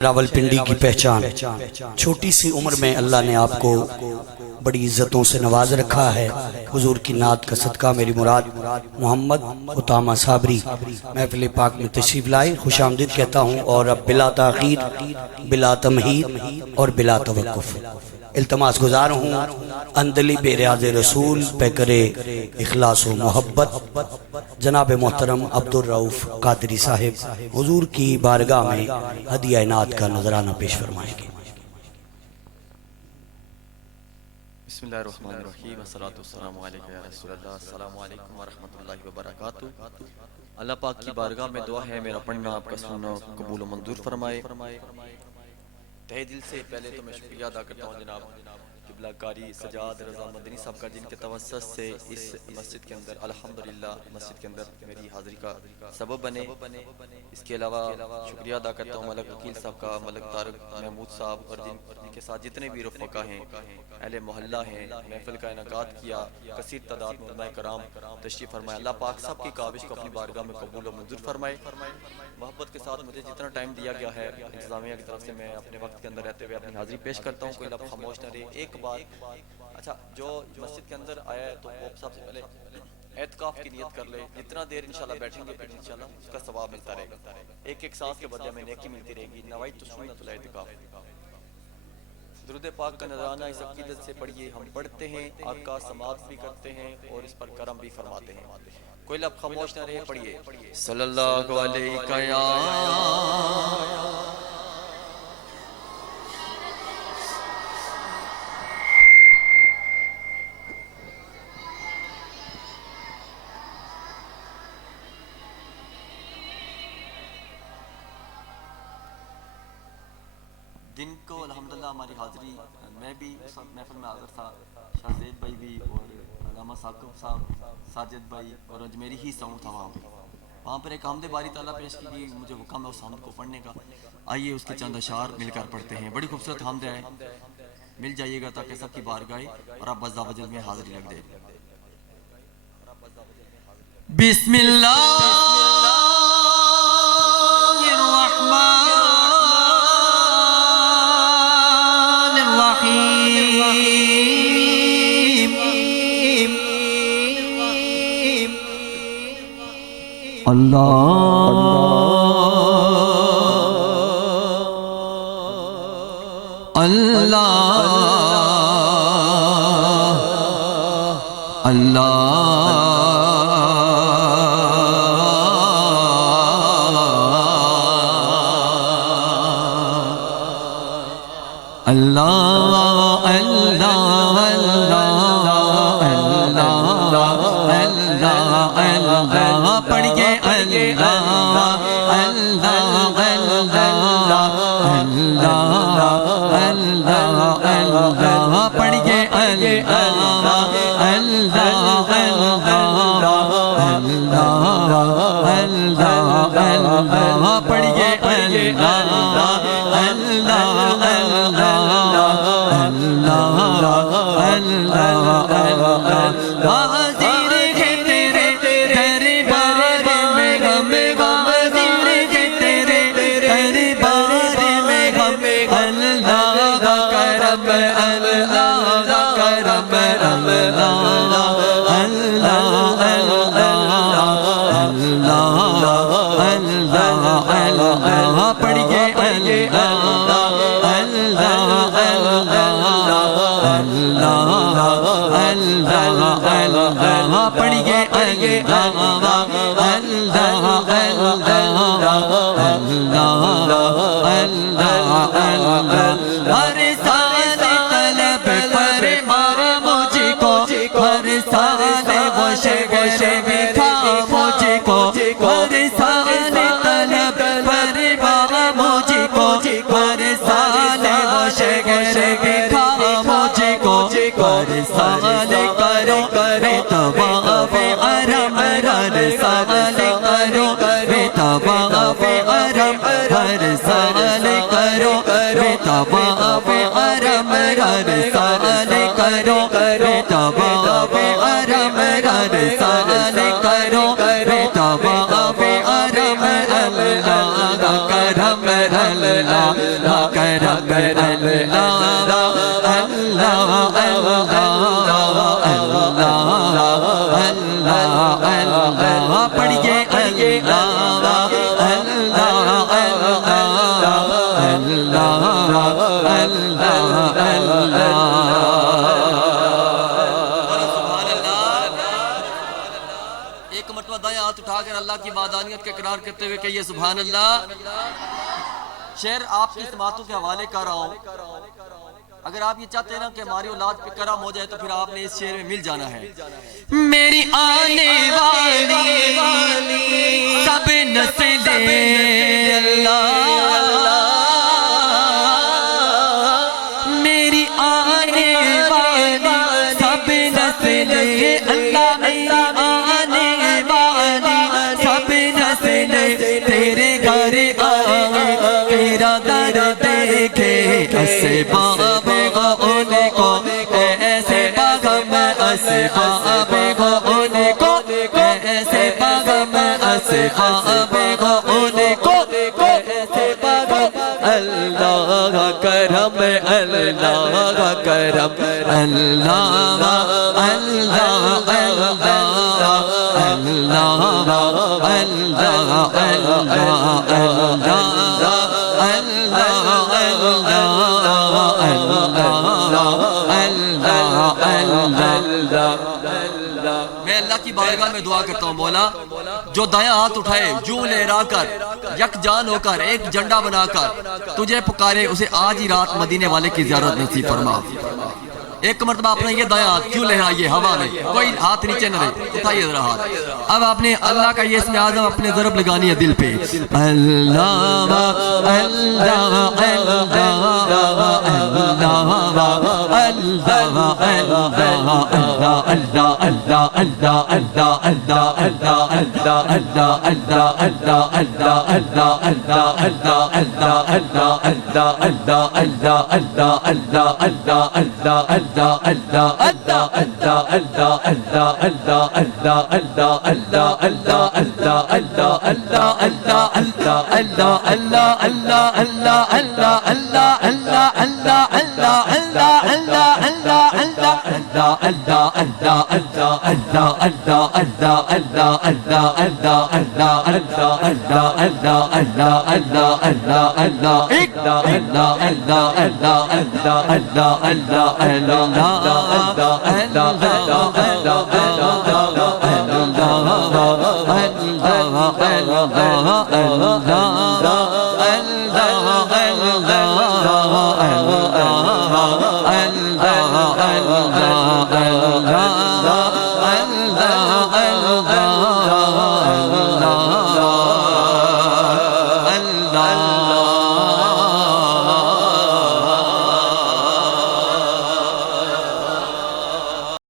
راولپنڈی کی پہچان، چھوٹی سی عمر میں اللہ نے آپ کو بڑی عزتوں سے نواز رکھا ہے۔ حضور کی نعت کا صدقہ میری مراد محمد اتامہ صابری محفل پاک میں تشریف لائے، خوش آمدید کہتا ہوں، اور اب بلا تاخیر، بلا تمہید اور بلا توقف التماس گزار ہوں اندلی بے ریاض رسول پہ کرے اخلاص و محبت جناب محترم عبدالرؤف قادری صاحب حضور کی بارگاہ میں ہدیہ نعت کا نذرانہ پیش فرمائیں گے۔ بسم اللہ الرحمن الرحیم، والصلاة والسلام علیکم یا رسول اللہ، السلام علیکم ورحمۃ اللہ وبرکاتہ۔ اللہ پاک کی بارگاہ میں دعا ہے میرا پڑھنا آپ کا سننا قبول و منظور فرمائے۔ تہہ دل سے پہلے تو میں شکریہ ادا کرتا ہوں جناب قبلہ کاری سجاد رضا مدنی صاحب کا، جن کے توسط سے اس مسجد کے اندر الحمدللہ مسجد کے اندر میری حاضری کا سبب بنے۔ اس کے علاوہ شکریہ ادا کرتا ہوں ملک وکیل صاحب کا، ملک طارق محمود صاحب، اور جن کے ساتھ جتنے بھی رفقا ہیں، اہل محلہ ہیں، محفل کا انعقاد کیا، کثیر تعداد میں علماء کرام تشریف فرمائے۔ اللہ پاک سب کی کاوش کو اپنی بارگاہ میں قبول و منظور فرمائے۔ محبت کے ساتھ مجھے جتنا ٹائم دیا گیا ہے انتظامیہ کی طرف سے، میں اپنے وقت کے اندر رہتے ہوئے اپنی حاضری پیش کرتا ہوں، کوئی لب خاموش نہ رہے۔ ایک بات، اچھا جو مسجد کے اندر آیا ہے تو وہ سب سے پہلے اعتکاف کی نیت کر لے، جتنا دیر انشاءاللہ بیٹھیں گے پھر انشاءاللہ اس کا ثواب ملتا رہے گا، ایک ایک سانس کے بدلے میں نیکی ملتی رہے گی۔ نویت سنت الاعتکاف۔ درود پاک کا نذرانہ اس عقیدت سے پڑھیے، ہم پڑھتے ہیں، آقا سماعت بھی کرتے ہیں اور اس پر کرم بھی فرماتے ہیں۔ کوئی لب خاموش نہ رہے، پڑھیے صلی اللہ علیہ یا دن کو الحمدللہ ہماری حاضری، میں بھی اس وقت محفل میں حاضر تھا، شاہ زید بھائی بھی اور علامہ ثاقب صاحب، ساجد بھائی، اور اجمیری ہی ساؤنڈ تھا وہاں پر ایک حمد باری تعالیٰ پیش کی گئی، مجھے حکم ہے اس حمد کو پڑھنے کا۔ آئیے اس کے چند اشعار مل کر پڑھتے ہیں۔ بڑی خوبصورت حمد ہے، مل جائیے گا تاکہ سب کی بارگاہ اور اب عز و جل میں حاضری لگ جائے۔ بسم اللہ الرحمن اللہ اللہ اللہ ہر سال وحدانیت کا اقرار کرتے ہوئے کہیے سبحان اللہ۔ شعر آپ کی سماعتوں کے حوالے کر رہا ہوں، اگر آپ یہ چاہتے ہیں نا کہ ہماری اولاد پہ کرم ہو جائے تو پھر آپ نے اس شعر میں مل جانا ہے۔ میری آنے والی سب نسلیں اللہ، میری آنے والی سب نسلیں اللہ، میری آنے والی سب نسلیں تیرے گھر آئے، تیرا در دیکھے اسباب ان کو ایسے پاغم، اسباب ان کو ایسے پاغم، اسباب ان کو ایسے پاغم۔ اللہ کرم، اللہ کرم، اللہ اللہ میں اللہ کی بارگاہ میں دعا کرتا ہوں، مولا جو دایاں ہاتھ اٹھائے یوں لہرا کر، یک جان ہو کر، ایک جھنڈا بنا کر تجھے پکارے، اسے آج ہی رات مدینے والے کی زیارت نصیب فرما۔ ایک مرتبہ اپنا یہ دایاں ہاتھ کیوں لہرائیے ہوا میں، کوئی ہاتھ نیچے نہ رہے، اٹھائیے ذرا ہاتھ۔ اب آپ نے اللہ کا یہ اسم اعظم اپنے ضرب لگانی ہے دل پہ، اللہ اللہ اللہ